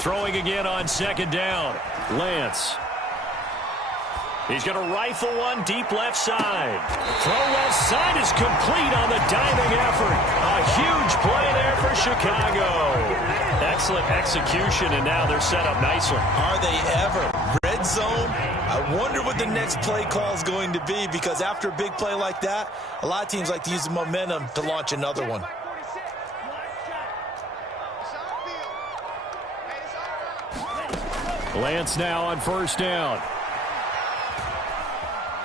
Throwing again on second down. Lance. He's going to rifle one deep left side. Throw left side is complete on the diving effort. A huge play there for Chicago. Excellent execution, and now they're set up nicely. Are they ever? Red zone? I wonder what the next play call is going to be, because after a big play like that, a lot of teams like to use the momentum to launch another one. Lance now on first down.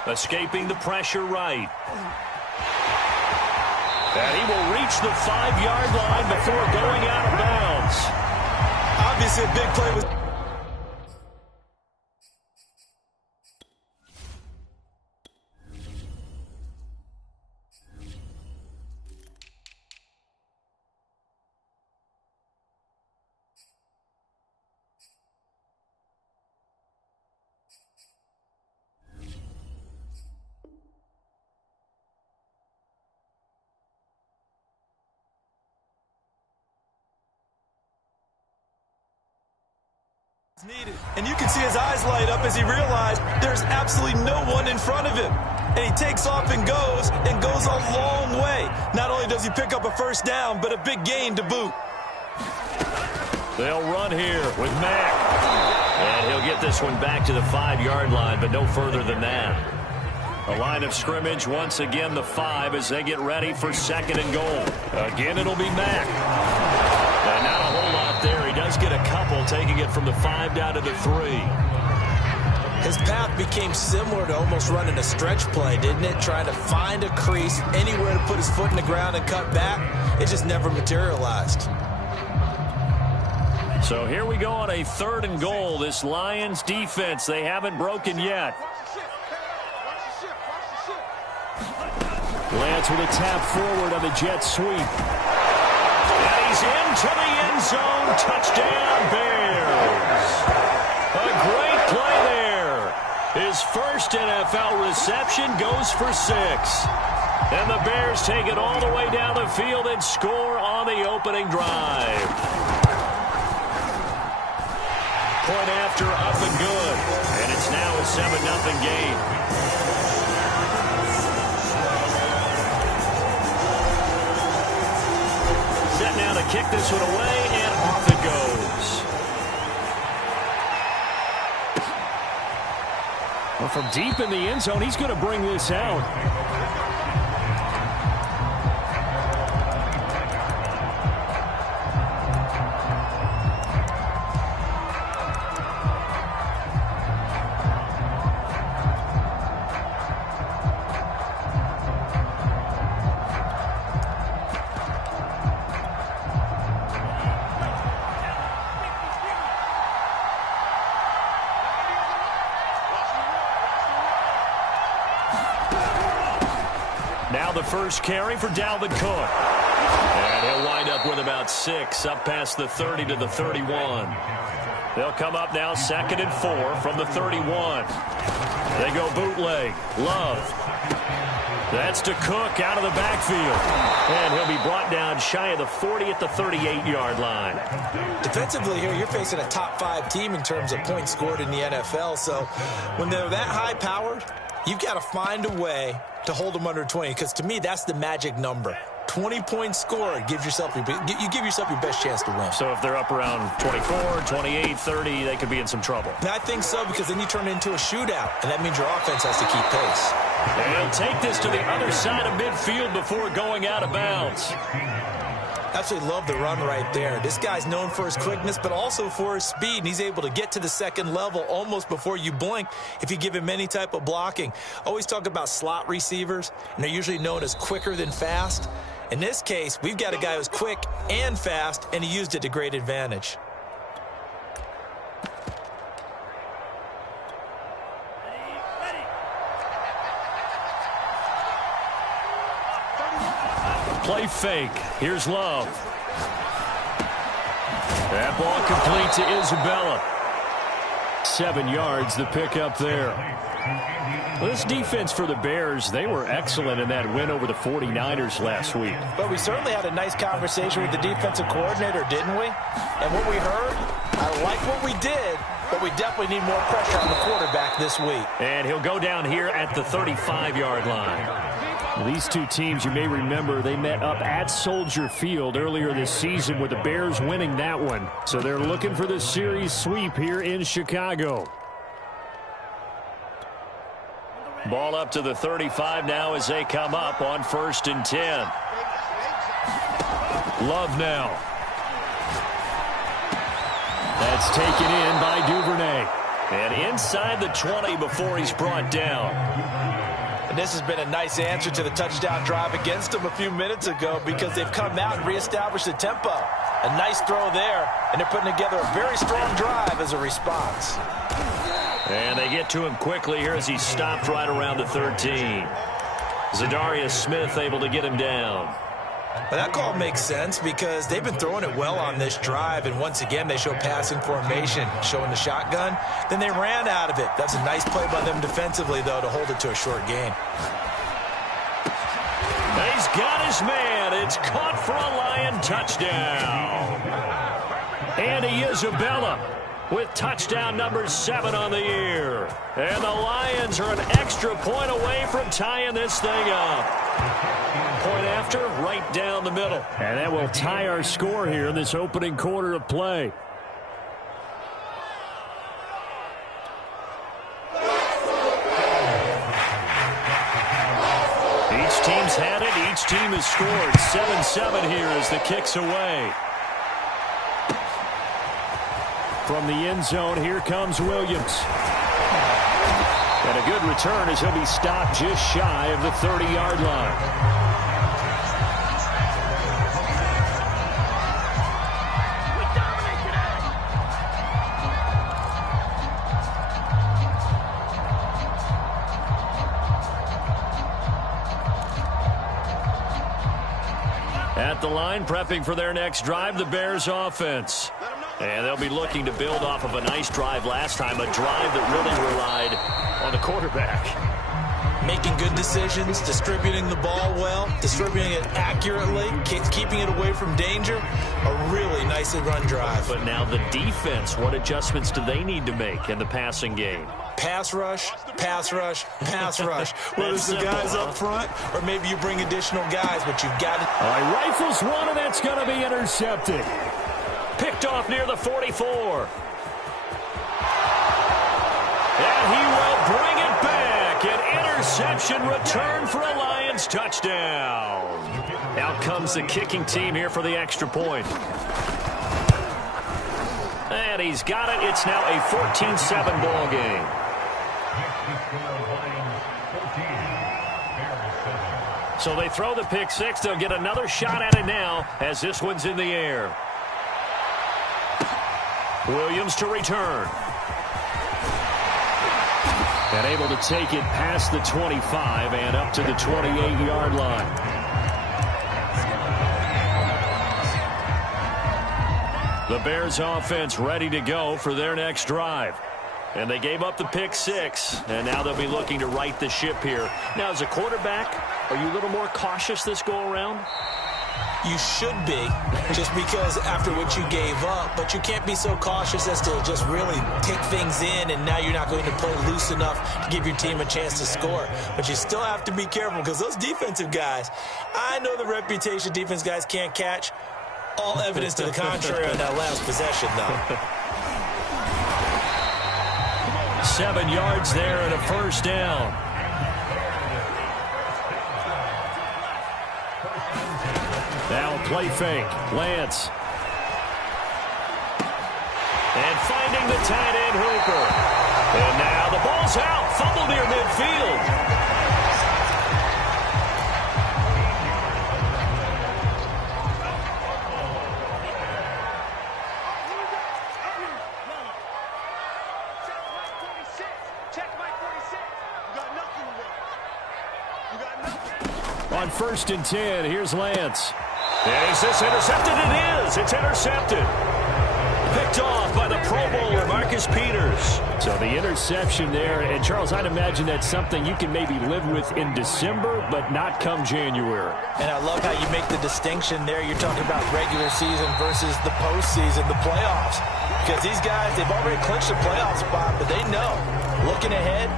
Escaping the pressure right. And he will reach the 5-yard line before going out of bounds. Obviously a big play was... needed. And you can see his eyes light up as he realized there's absolutely no one in front of him. And he takes off and goes a long way. Not only does he pick up a first down, but a big gain to boot. They'll run here with Mack. And he'll get this one back to the 5-yard line, but no further than that. A line of scrimmage, once again the 5 as they get ready for second and goal. Again, it'll be Mack. And not a whole lot there. He does get a couple, taking it from the 5 down to the 3. His path became similar to almost running a stretch play, didn't it? Trying to find a crease, anywhere to put his foot in the ground and cut back. It just never materialized. So here we go on a 3rd and goal. This Lions defense, they haven't broken yet. Lance with a tap forward on the jet sweep. And he's into the end zone. Touchdown, Bears. A great play there. His first NFL reception goes for 6. And the Bears take it all the way down the field and score on the opening drive. Point after, up and good. And it's now a 7-0 game. Set now to kick this one away, and off it goes. Well, from deep in the end zone, he's going to bring this out. Now the first carry for Dalvin Cook. And he'll wind up with about 6, up past the 30 to the 31. They'll come up now 2nd and 4 from the 31. They go bootleg. Love. That's to Cook out of the backfield. And he'll be brought down shy of the 40 at the 38-yard line. Defensively here, you're facing a top 5 team in terms of points scored in the NFL. So when they're that high-powered, you've got to find a way to hold them under 20, because to me, that's the magic number. 20 points scored, you give yourself your best chance to win. So if they're up around 24, 28, 30, they could be in some trouble. And I think so, because then you turn it into a shootout, and that means your offense has to keep pace. And he'll take this to the other side of midfield before going out of bounds. Absolutely love the run right there. This guy's known for his quickness, but also for his speed, and he's able to get to the second level almost before you blink if you give him any type of blocking. Always talk about slot receivers, and they're usually known as quicker than fast. In this case, we've got a guy who's quick and fast, and he used it to great advantage. Play fake. Here's Love. That ball complete to Isabella. 7 yards, the pickup there. Well, this defense for the Bears, they were excellent in that win over the 49ers last week. But we certainly had a nice conversation with the defensive coordinator, didn't we? And what we heard, I like like what we did, but we definitely need more pressure on the quarterback this week. And he'll go down here at the 35-yard line. These two teams, you may remember, they met up at Soldier Field earlier this season with the Bears winning that one. So they're looking for the series sweep here in Chicago. Ball up to the 35 now as they come up on 1st and 10. Love now. That's taken in by Duvernay. And inside the 20 before he's brought down. And this has been a nice answer to the touchdown drive against them a few minutes ago because they've come out and reestablished the tempo. A nice throw there, and they're putting together a very strong drive as a response. And they get to him quickly here as he stopped right around the 13. Zadarius Smith able to get him down. Well, that call makes sense because they've been throwing it well on this drive, and once again they show passing formation, showing the shotgun. Then they ran out of it. That's a nice play by them defensively, though, to hold it to a short gain. He's got his man. It's caught for a Lion touchdown. Andy Isabella with touchdown number 7 on the year. And the Lions are an extra point away from tying this thing up. Point after, right down the middle. And that will tie our score here in this opening quarter of play. Each team's had it. Each team has scored. 7-7 here as the kick's away. From the end zone, here comes Williams. And a good return as he'll be stopped just shy of the 30-yard line. At the line, prepping for their next drive, the Bears offense. And they'll be looking to build off of a nice drive last time, a drive that really relied on the quarterback. Making good decisions, distributing the ball well, distributing it accurately, keeping it away from danger. A really nicely run drive. But now the defense, what adjustments do they need to make in the passing game? Pass rush, pass rush, pass rush. Whether it's the guys up front or maybe you bring additional guys, but you've got it. All right, rifles one, and that's going to be intercepted. Picked off near the 44. And he will bring it back. An interception return for a Lions touchdown. Out comes the kicking team here for the extra point. And he's got it. It's now a 14-7 ball game. So they throw the pick six. They'll get another shot at it now as this one's in the air. Williams to return. And able to take it past the 25 and up to the 28-yard line. The Bears offense ready to go for their next drive. And they gave up the pick six, and now they'll be looking to right the ship here. Now, as a quarterback, are you a little more cautious this go-around? You should be, just because after what you gave up, but you can't be so cautious as to just really take things in, and now you're not going to play loose enough to give your team a chance to score. But you still have to be careful because those defensive guys, I know the reputation defense guys can't catch. All evidence to the contrary on that last possession, though. 7 yards there and a first down. Now play fake. Lance. And finding the tight end, Hooper. And now the ball's out. Fumble near midfield. On 1st and 10, here's Lance. Is this intercepted? It is. It's intercepted. Picked off by the Pro Bowler, Marcus Marcus Peters. So the interception there, and Charles, I'd imagine that's something you can maybe live with in December, but not come January. And I love how you make the distinction there. You're talking about regular season versus the postseason, the playoffs. Because these guys, they've already clinched a playoff spot, but they know, looking ahead,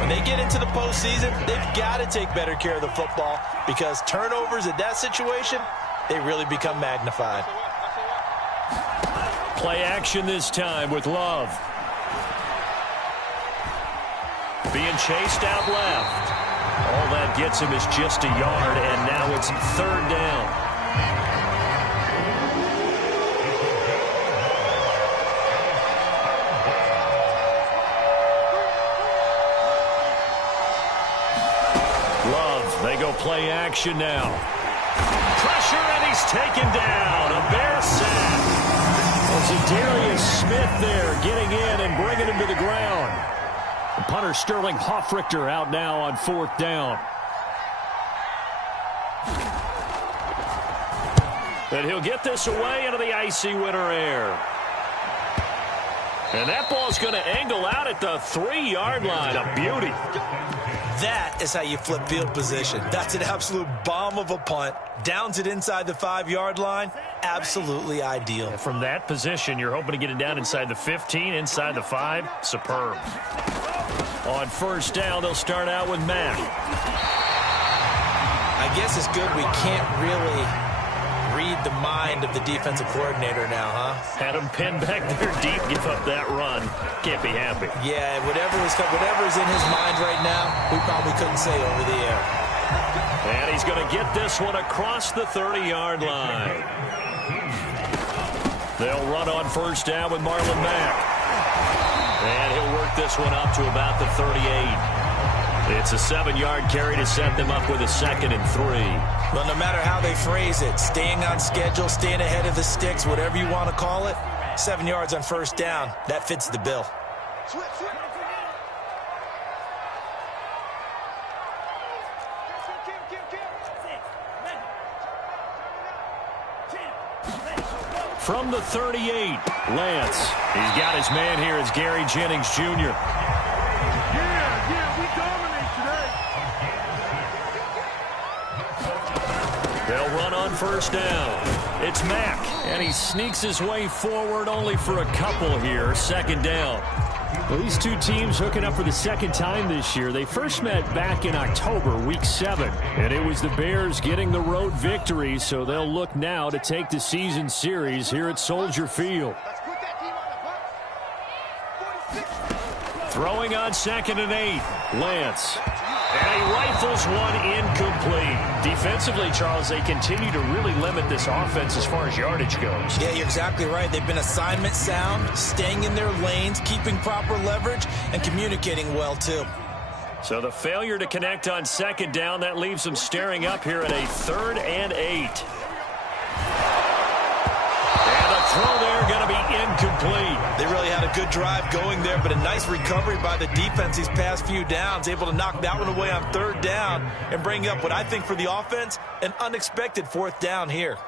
when they get into the postseason, they've got to take better care of the football because turnovers in that situation, they really become magnified. Play action this time with Love. Being chased out left. All that gets him is just a yard, and now it's third down. They go play action now. Pressure, and he's taken down. A Bear sack. Darius Smith there getting in and bringing him to the ground. The punter Sterling Hoffrichter out now on fourth down. And he'll get this away into the icy winter air. And that ball's going to angle out at the 3-yard line. A beauty. That is how you flip field position. That's an absolute bomb of a punt. Downs it inside the 5-yard line. Absolutely ideal. And from that position, you're hoping to get it down inside the 15, inside the 5. Superb. On first down, they'll start out with Matt. I guess it's good we can't really read the mind of the defensive coordinator now, huh? Had him pinned back there deep, give up that run. Can't be happy. Yeah, whatever's in his mind right now, we probably couldn't say over the air. And he's going to get this one across the 30-yard line. They'll run on first down with Marlon Mack. And he'll work this one up to about the 38. It's a 7-yard carry to set them up with a 2nd and 3. Well, no matter how they phrase it, staying on schedule, staying ahead of the sticks, whatever you want to call it, 7 yards on first down, that fits the bill. From the 38, Lance. He's got his man here. It's Gary Jennings, Jr. They'll run on first down. It's Mack, and he sneaks his way forward only for a couple here. 2nd down. Well, these two teams hooking up for the second time this year. They first met back in October, week 7. And it was the Bears getting the road victory, so they'll look now to take the season series here at Soldier Field. Throwing on 2nd and 8, Lance. And he rifles one incomplete. Defensively, Charles, they continue to really limit this offense as far as yardage goes. Yeah, you're exactly right. They've been assignment sound, staying in their lanes, keeping proper leverage, and communicating well, too. So the failure to connect on 2nd down, that leaves them staring up here at a 3rd and 8. And the throw there going to be incomplete. They really had a good drive going there, but a nice recovery by the defense these past few downs, able to knock that one away on 3rd down and bring up what I think for the offense, an unexpected 4th down here.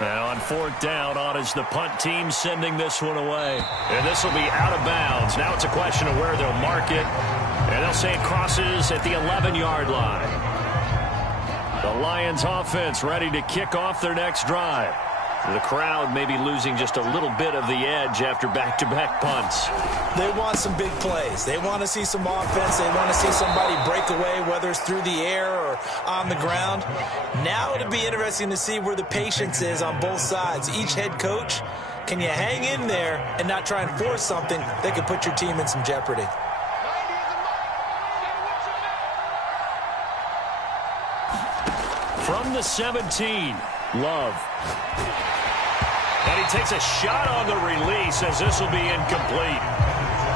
Now on 4th down, on is the punt team sending this one away. And this will be out of bounds. Now it's a question of where they'll mark it. And they'll say it crosses at the 11-yard line. The Lions offense ready to kick off their next drive. The crowd may be losing just a little bit of the edge after back-to-back punts. They want some big plays. They want to see some offense. They want to see somebody break away, whether it's through the air or on the ground. Now it'll be interesting to see where the patience is on both sides. Each head coach, can you hang in there and not try and force something that could put your team in some jeopardy? From the 17, Love. And he takes a shot on the release as this will be incomplete.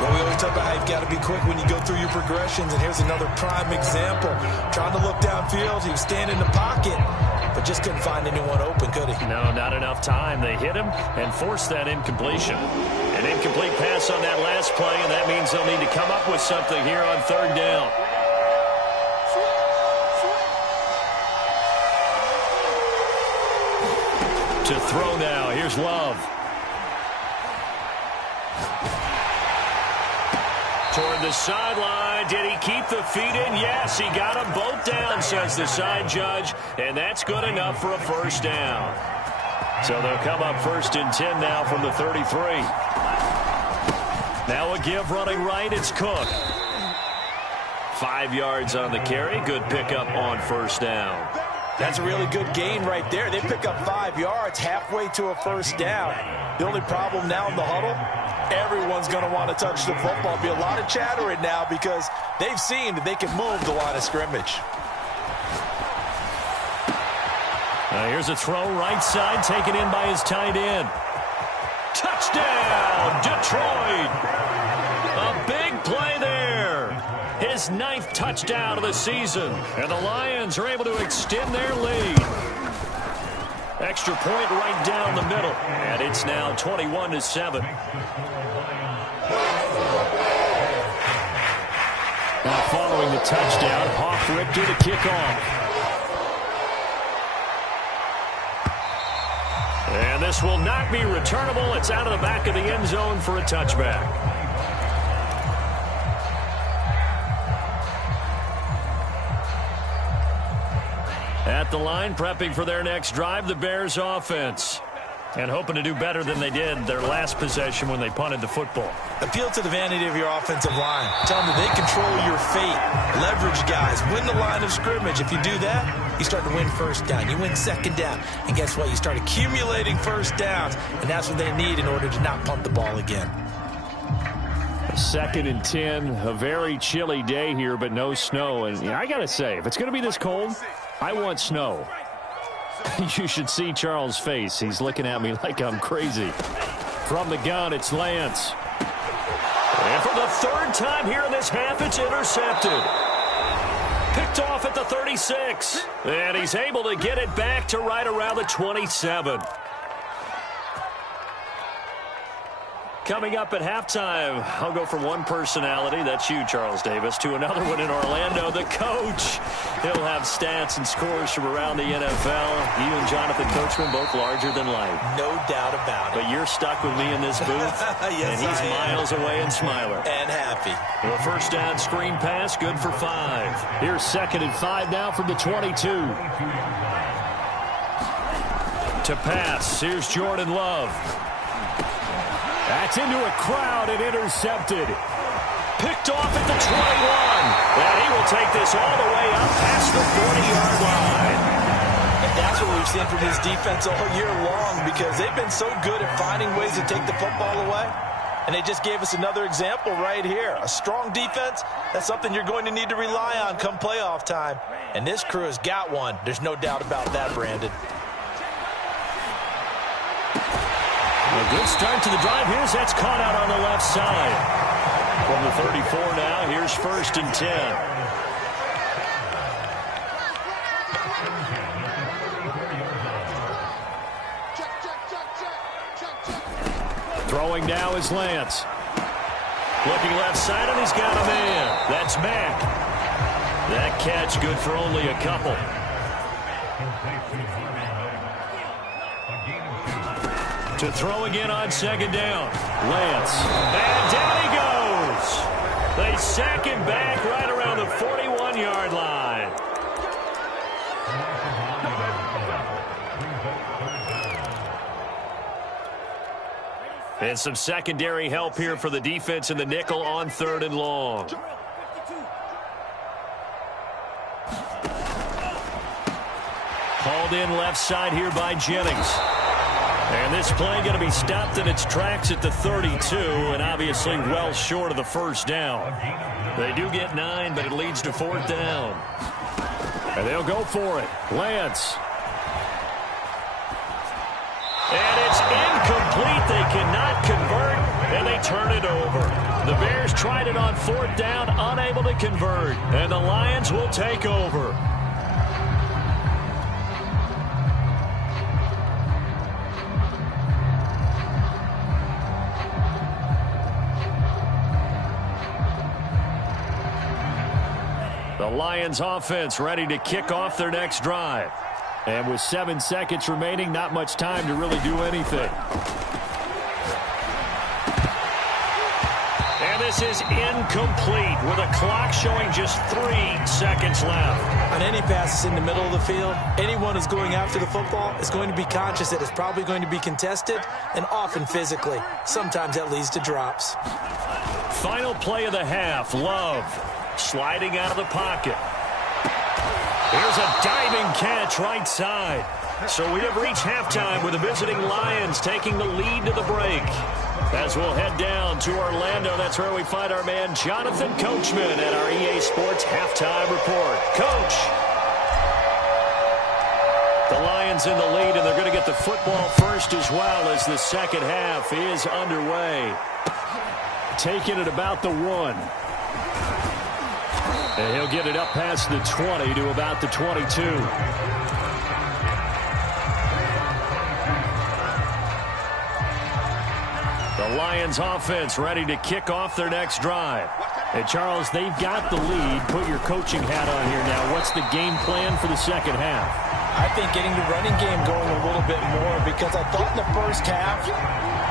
Well, we always talk about how you've got to be quick when you go through your progressions, and here's another prime example. Trying to look downfield, he was standing in the pocket, but just couldn't find anyone open, could he? No, not enough time. They hit him and forced that incompletion. An incomplete pass on that last play, and that means they'll need to come up with something here on 3rd down. To throw now, here's Love. Toward the sideline. Did he keep the feet in? Yes, he got them both down, says the side judge. And that's good enough for a first down. So they'll come up 1st and 10 now from the 33. Now a give running right. It's Cook. 5 yards on the carry. Good pickup on first down. That's a really good gain right there. They pick up 5 yards halfway to a first down. The only problem now in the huddle, everyone's going to want to touch the football. Be a lot of chattering now because they've seen that they can move the line of scrimmage. Here's a throw right side taken in by his tight end. Touchdown, Detroit. A big play there. His 9th touchdown of the season. And the Lions are able to extend their lead. Extra point right down the middle. And it's now 21-7. Now following the touchdown, Hawk Richter to kick off. And this will not be returnable. It's out of the back of the end zone for a touchback. At the line, prepping for their next drive, the Bears offense. And hoping to do better than they did their last possession when they punted the football. Appeal to the vanity of your offensive line. Tell them that they control your fate. Leverage guys. Win the line of scrimmage. If you do that, you start to win first down. You win second down. And guess what? You start accumulating first downs. And that's what they need in order to not punt the ball again. 2nd and 10. A very chilly day here, but no snow. And I got to say, if it's going to be this cold, I want snow. You should see Charles' face. He's looking at me like I'm crazy. From the gun, it's Lance. And for the 3rd time here in this half, it's intercepted. Picked off at the 36. And he's able to get it back to right around the 27. Coming up at halftime, I'll go from one personality, that's you, Charles Davis, to another one in Orlando, the coach. He'll have stats and scores from around the NFL. You and Jonathan Coachman, both larger than life. No doubt about it. But you're stuck with me in this booth, yes, and he's miles away in Smiler. And happy. A first down screen pass, good for 5. Here's 2nd and 5 now from the 22. To pass, here's Jordan Love. That's into a crowd and intercepted. Picked off at the 21. And he will take this all the way up past the 40-yard line. And that's what we've seen from his defense all year long because they've been so good at finding ways to take the football away. And they just gave us another example right here. A strong defense, that's something you're going to need to rely on come playoff time. And this crew has got one. There's no doubt about that, Brandon. A good start to the drive. Here's that's caught out on the left side. From the 34 now, here's 1st and 10. Throwing now is Lance. Looking left side, and he's got a man. That's Mack. That catch good for only a couple. To throw again on 2nd down. Lance. And down he goes. They sack him back right around the 41-yard line. And some secondary help here for the defense in the nickel on 3rd and long. Called in left side here by Jennings. And this play going to be stopped in its tracks at the 32, and obviously well short of the first down. They do get 9, but it leads to 4th down. And they'll go for it. Lance. And it's incomplete. They cannot convert, and they turn it over. The Bears tried it on 4th down, unable to convert. And the Lions will take over. The Lions offense ready to kick off their next drive. And with 7 seconds remaining, not much time to really do anything. And this is incomplete with a clock showing just 3 seconds left. On any passes in the middle of the field, anyone who's going after the football is going to be conscious that it's probably going to be contested and often physically. Sometimes that leads to drops. Final play of the half. Love sliding out of the pocket. Here's a diving catch right side. So we have reached halftime with the visiting Lions taking the lead to the break. As we'll head down to Orlando, that's where we find our man Jonathan Coachman at our EA Sports Halftime Report. Coach. The Lions in the lead, and they're going to get the football first as well as the second half is underway. Taking it about the 1. And he'll get it up past the 20 to about the 22. The Lions offense ready to kick off their next drive. And Charles, they've got the lead. Put your coaching hat on here now. What's the game plan for the second half? I think getting the running game going a little bit more, because I thought in the first half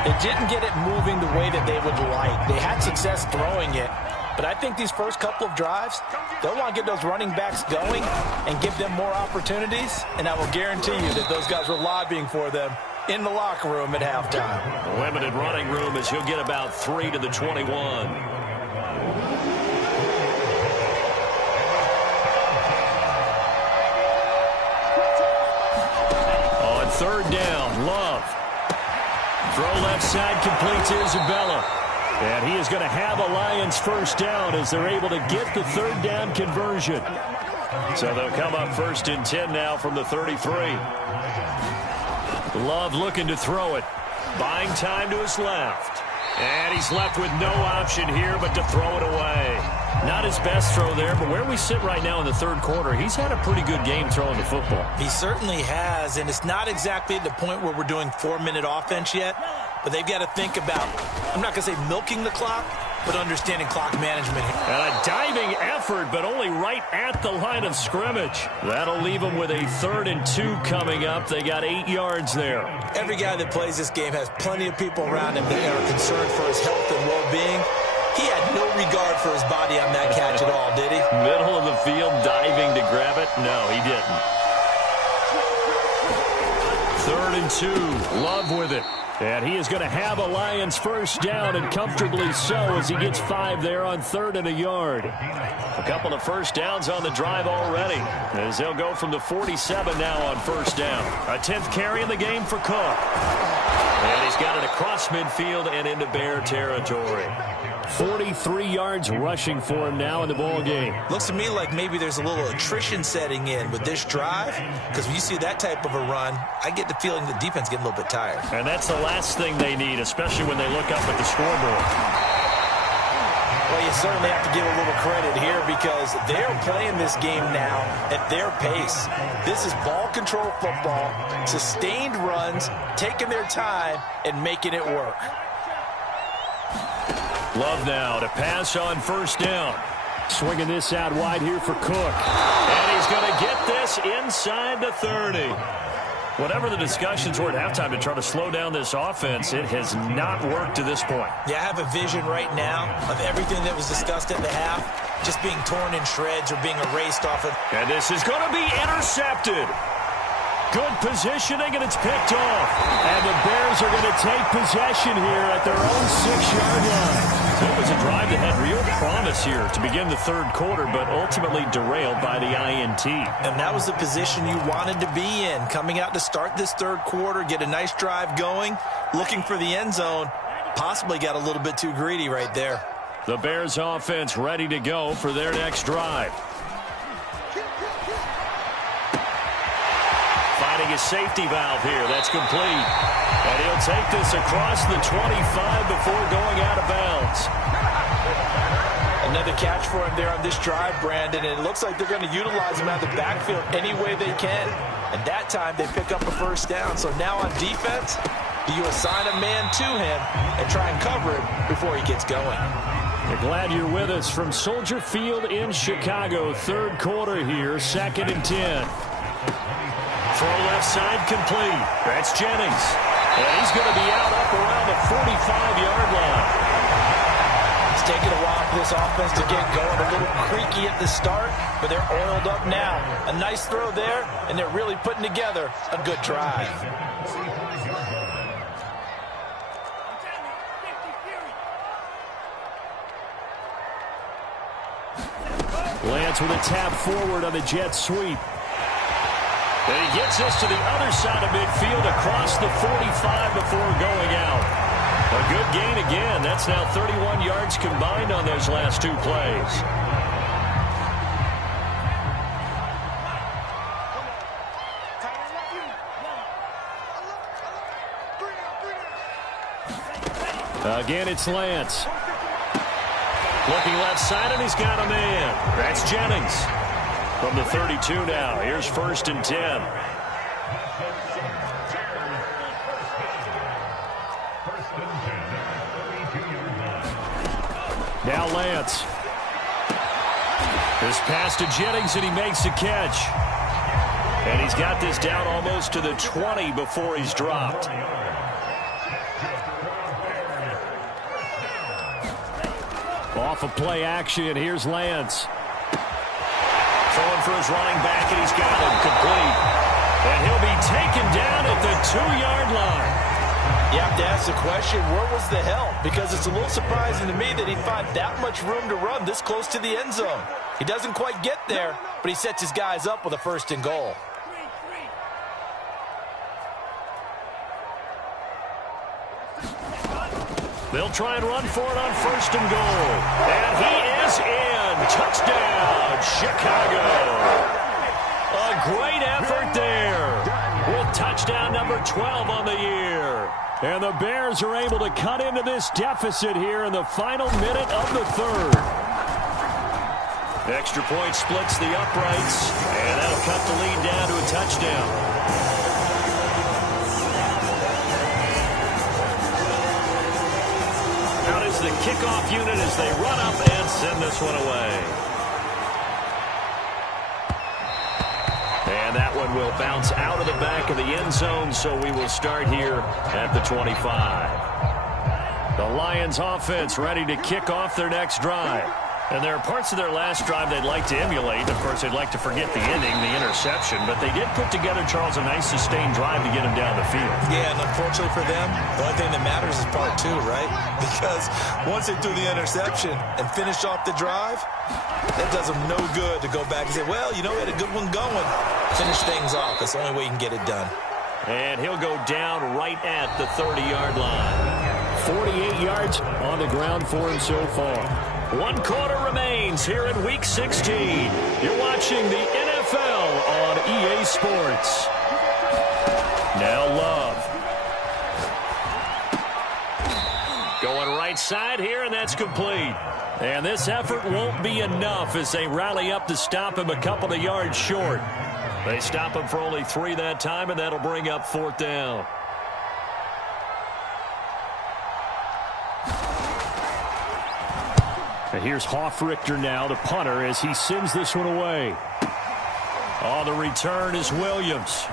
they didn't get it moving the way that they would like. They had success throwing it, but I think these first couple of drives, they'll want to get those running backs going and give them more opportunities, and I will guarantee you that those guys were lobbying for them in the locker room at halftime. Limited running room as he'll get about 3 to the 21. On third down, Love. Throw left side, complete to Isabella. And he is going to have a Lions first down as they're able to get the third down conversion. So they'll come up first and 10 now from the 33. Love looking to throw it. Buying time to his left. And he's left with no option here but to throw it away. Not his best throw there, but where we sit right now in the third quarter, he's had a pretty good game throwing the football. He certainly has, and it's not exactly at the point where we're doing 4-minute offense yet, but they've got to think about, I'm not going to say milking the clock, but understanding clock management. And a diving effort, but only right at the line of scrimmage. That'll leave them with a 3rd and 2 coming up. They got 8 yards there. Every guy that plays this game has plenty of people around him that are concerned for his health and well-being. He had no regard for his body on that catch at all, did he? Middle of the field, diving to grab it? No, he didn't. 3rd and 2, Love with it. And he is going to have a Lions first down, and comfortably so, as he gets 5 there on 3rd and a yard. A couple of first downs on the drive already, as they'll go from the 47 now on first down. A 10th carry in the game for Cook. And he's got it across midfield and into Bear territory. 43 yards rushing for him now in the ball game. Looks to me like maybe there's a little attrition setting in with this drive, because when you see that type of a run, I get the feeling the defense getting a little bit tired. And that's the last thing they need, especially when they look up at the scoreboard. Well, you certainly have to give a little credit here, because they're playing this game now at their pace. This is ball control football, sustained runs, taking their time and making it work. Love now to pass on first down. Swinging this out wide here for Cook. And he's going to get this inside the 30. Whatever the discussions were at halftime to try to slow down this offense, it has not worked to this point. Yeah, I have a vision right now of everything that was discussed at the half just being torn in shreds or being erased off of. And this is going to be intercepted. Good positioning, and it's picked off. And the Bears are going to take possession here at their own 6-yard line. It was a drive that had real promise here to begin the third quarter, but ultimately derailed by the INT. And that was the position you wanted to be in, coming out to start this third quarter, get a nice drive going, looking for the end zone. Possibly got a little bit too greedy right there. The Bears offense ready to go for their next drive. Finding his safety valve here. That's complete. And he'll take this across the 25 before going out of bounds. Another catch for him there on this drive, Brandon, and it looks like they're going to utilize him out of the backfield any way they can. And that time they pick up a first down. So now on defense, do you assign a man to him and try and cover him before he gets going? We're glad you're with us from Soldier Field in Chicago. Third quarter here, 2nd and 10. Throw left side complete. That's Jennings. And he's going to be out up around the 45-yard line. It's taking a while for this offense to get going. A little creaky at the start, but they're oiled up now. A nice throw there, and they're really putting together a good drive. Lance with a tap forward on the jet sweep. And he gets us to the other side of midfield across the 45 before going out. A good gain again. That's now 31 yards combined on those last two plays. Again, it's Lance. Looking left side, and he's got a man. That's Jennings. From the 32 now, here's 1st and 10. Now Lance. This pass to Jennings, and he makes a catch. And he's got this down almost to the 20 before he's dropped. Off of play action, here's Lance. Throwing for his running back, and he's got him complete. And he'll be taken down at the 2-yard line. You have to ask the question, where was the help? Because it's a little surprising to me that he'd find that much room to run this close to the end zone. He doesn't quite get there, but he sets his guys up with a 1st and goal. They'll try and run for it on 1st and goal. And he is in. Touchdown, Chicago. A great effort there with touchdown number 12 on the year. And the Bears are able to cut into this deficit here in the final minute of the 3rd. Extra point splits the uprights, and that'll cut the lead down to a touchdown. The kickoff unit as they run up and send this one away. And that one will bounce out of the back of the end zone, so we will start here at the 25. The Lions offense ready to kick off their next drive. And there are parts of their last drive they'd like to emulate. Of course, they'd like to forget the ending, the interception. But they did put together, Charles, a nice sustained drive to get them down the field. Yeah, and unfortunately for them, the only thing that matters is part 2, right? Because once they threw the interception and finished off the drive, that does them no good to go back and say, well, you know, we had a good one going. Finish things off. That's the only way you can get it done. And he'll go down right at the 30-yard line. 48 yards on the ground for him so far. 1 quarter remains here in Week 16. You're watching the NFL on EA Sports. Now Love. Going right side here, and that's complete. And this effort won't be enough as they rally up to stop him a couple of yards short. They stop him for only 3 that time, and that'll bring up 4th down. And here's Hofrichter now, the punter, as he sends this one away. On the return is Williams.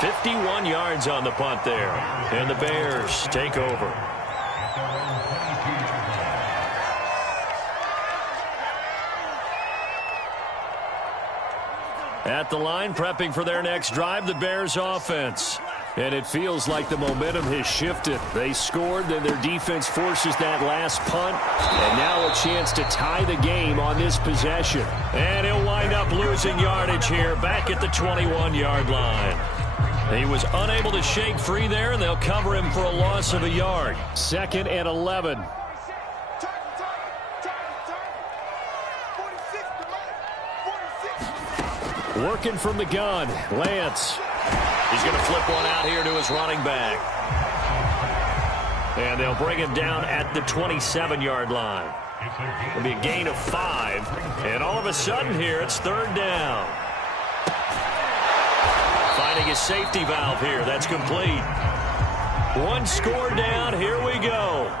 $51 yards on the punt there. And the Bears take over. At the line, prepping for their next drive, the Bears offense. And it feels like the momentum has shifted. They scored, then their defense forces that last punt. And now a chance to tie the game on this possession. And he'll wind up losing yardage here back at the 21-yard line. He was unable to shake free there, and they'll cover him for a loss of a yard. 2nd and 11. Working from the gun, Lance. He's going to flip one out here to his running back. And they'll bring him down at the 27-yard line. It'll be a gain of 5. And all of a sudden here, it's 3rd down. Finding a safety valve here. That's complete. 1 score down. Here we go.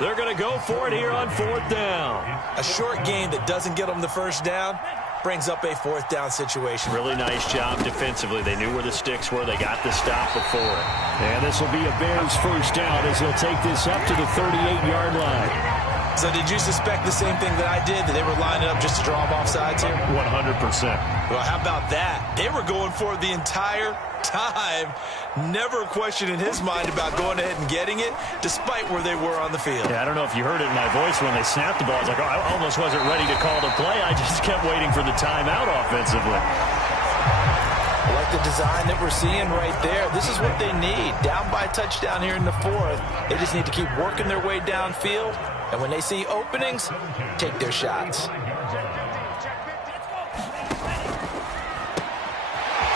They're going to go for it here on 4th down. A short gain that doesn't get them the first down brings up a 4th down situation. Really nice job defensively. They knew where the sticks were. They got the stop before it. And this will be a Bears first down as they'll take this up to the 38-yard line. So did you suspect the same thing that I did, that they were lining up just to draw them off sides here? 100%. Well, how about that? They were going for it the entire time. Never a question in his mind about going ahead and getting it, despite where they were on the field. Yeah, I don't know if you heard it in my voice when they snapped the ball. I was like, oh, I almost wasn't ready to call the play. I just kept waiting for the timeout offensively. I like the design that we're seeing right there. This is what they need. Down by a touchdown here in the 4th. They just need to keep working their way downfield. And when they see openings, take their shots.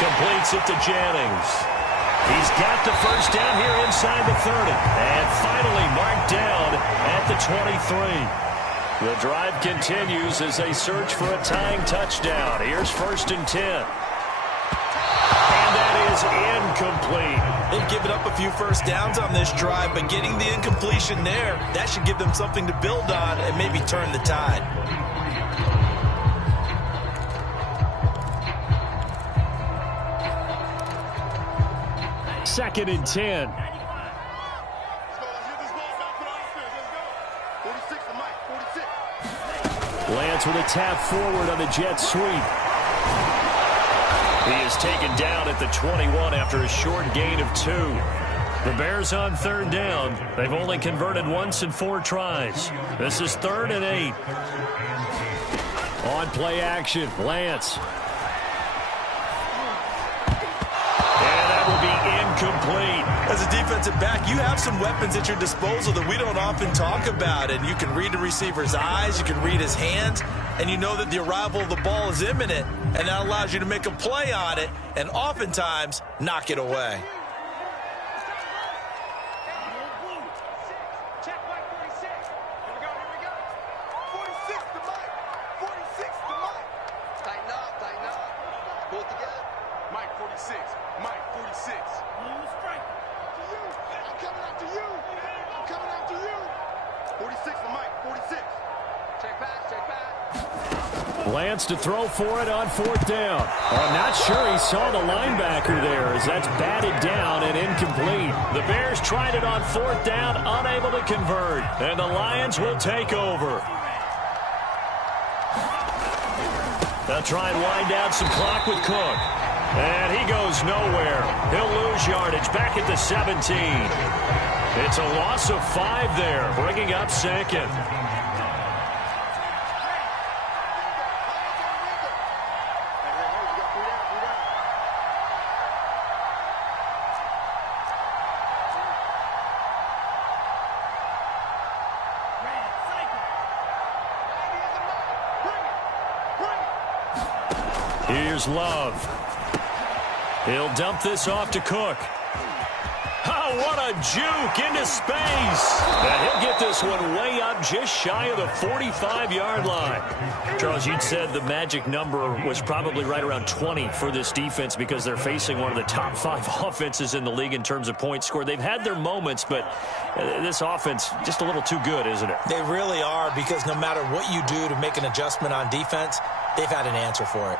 Completes it to Jennings. He's got the first down here inside the 30. And finally marked down at the 23. The drive continues as they search for a tying touchdown. Here's 1st and 10. And that is incomplete. They've given up a few first downs on this drive, but getting the incompletion there, that should give them something to build on and maybe turn the tide. Second and 10. Lance with a tap forward on the jet sweep. He is taken down at the 21 after a short gain of 2. The Bears on 3rd down. They've only converted once in 4 tries. This is 3rd and 8. On play action, Lance. And that will be incomplete. As a defensive back, you have some weapons at your disposal that we don't often talk about. And you can read the receiver's eyes, you can read his hands, and you know that the arrival of the ball is imminent. And that allows you to make a play on it and oftentimes knock it away. Lance to throw for it on 4th down. I'm not sure he saw the linebacker there as that's batted down and incomplete. The Bears tried it on 4th down, unable to convert. And the Lions will take over. They'll try and wind down some clock with Cook. And he goes nowhere. He'll lose yardage back at the 17. It's a loss of 5 there, bringing up 2nd. Here's Love. He'll dump this off to Cook. Oh, what a juke into space. And he'll get this one way up just shy of the 45-yard line. Charles, you'd said the magic number was probably right around 20 for this defense because they're facing one of the top 5 offenses in the league in terms of points scored. They've had their moments, but this offense just a little too good, isn't it? They really are, because no matter what you do to make an adjustment on defense, they've had an answer for it.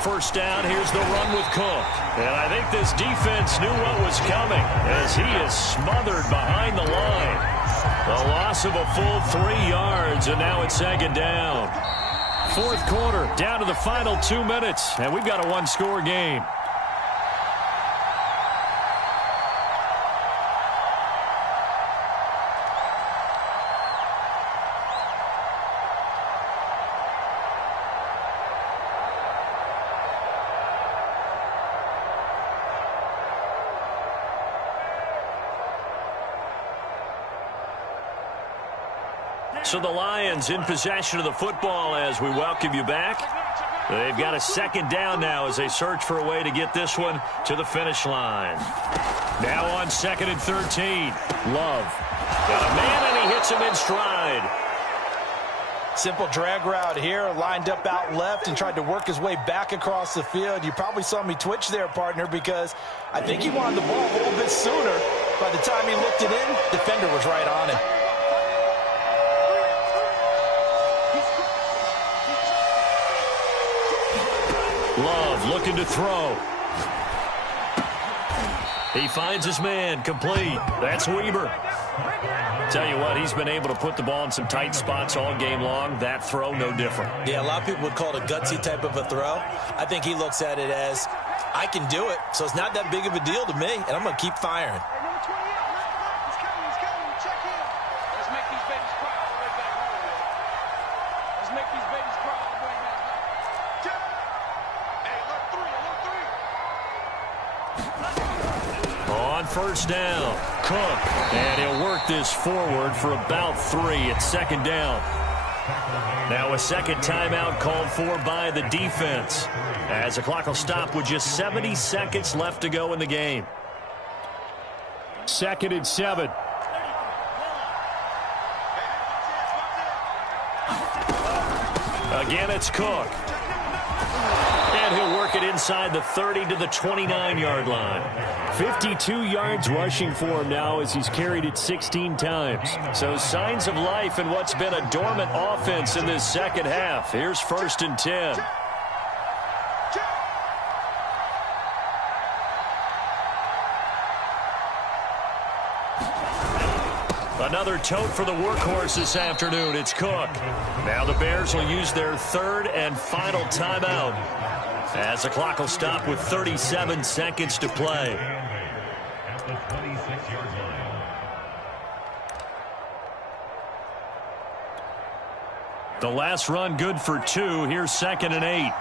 First down, here's the run with Cook. And I think this defense knew what was coming as he is smothered behind the line. A loss of a full 3 yards, and now it's 2nd down. 4th quarter, down to the final 2 minutes, and we've got a 1-score game. So the Lions in possession of the football as we welcome you back. They've got a 2nd down now as they search for a way to get this one to the finish line. Now on 2nd and 13. Love. Got a man and he hits him in stride. Simple drag route here, lined up out left and tried to work his way back across the field. You probably saw me twitch there, partner, because I think he wanted the ball a little bit sooner. By the time he looked it in, defender was right on him. Love looking to throw. He finds his man, complete. That's Weber. Tell you what, he's been able to put the ball in some tight spots all game long. That throw, no different. Yeah, a lot of people would call it a gutsy type of a throw. I think he looks at it as, I can do it, so it's not that big of a deal to me, and I'm going to keep firing. On first down, Cook, and he'll work this forward for about 3 at second down. Now a second timeout called for by the defense, as the clock will stop with just 70 seconds left to go in the game. 2nd and 7. Again, it's Cook. And he'll work it inside the 30 to the 29-yard line. 52 yards rushing for him now as he's carried it 16 times. So signs of life in what's been a dormant offense in this second half. Here's 1st and 10. Another tote for the workhorse this afternoon. It's Cook. Now the Bears will use their 3rd and final timeout, as the clock will stop with 37 seconds to play. The last run good for 2. Here's 2nd and 8.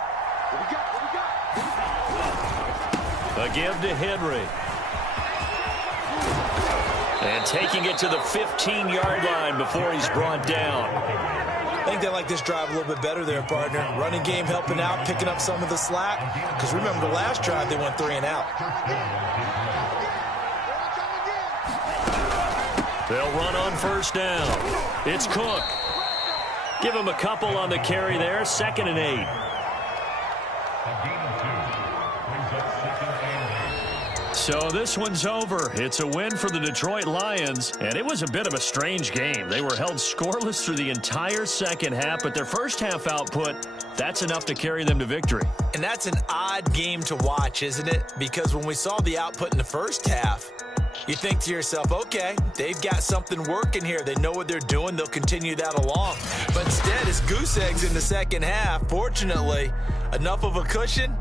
A give to Henry. And taking it to the 15-yard line before he's brought down. I think they like this drive a little bit better there, partner. Running game helping out, picking up some of the slack. Because remember, the last drive, they went 3 and out. They'll run on first down. It's Cook. Give him a couple on the carry there. 2nd and 8. So this one's over. It's a win for the Detroit Lions, and it was a bit of a strange game. They were held scoreless through the entire second half, but their first half output, that's enough to carry them to victory. And that's an odd game to watch, isn't it? Because when we saw the output in the first half, you think to yourself, okay, they've got something working here. They know what they're doing. They'll continue that along. But instead, it's goose eggs in the second half. Fortunately, enough of a cushion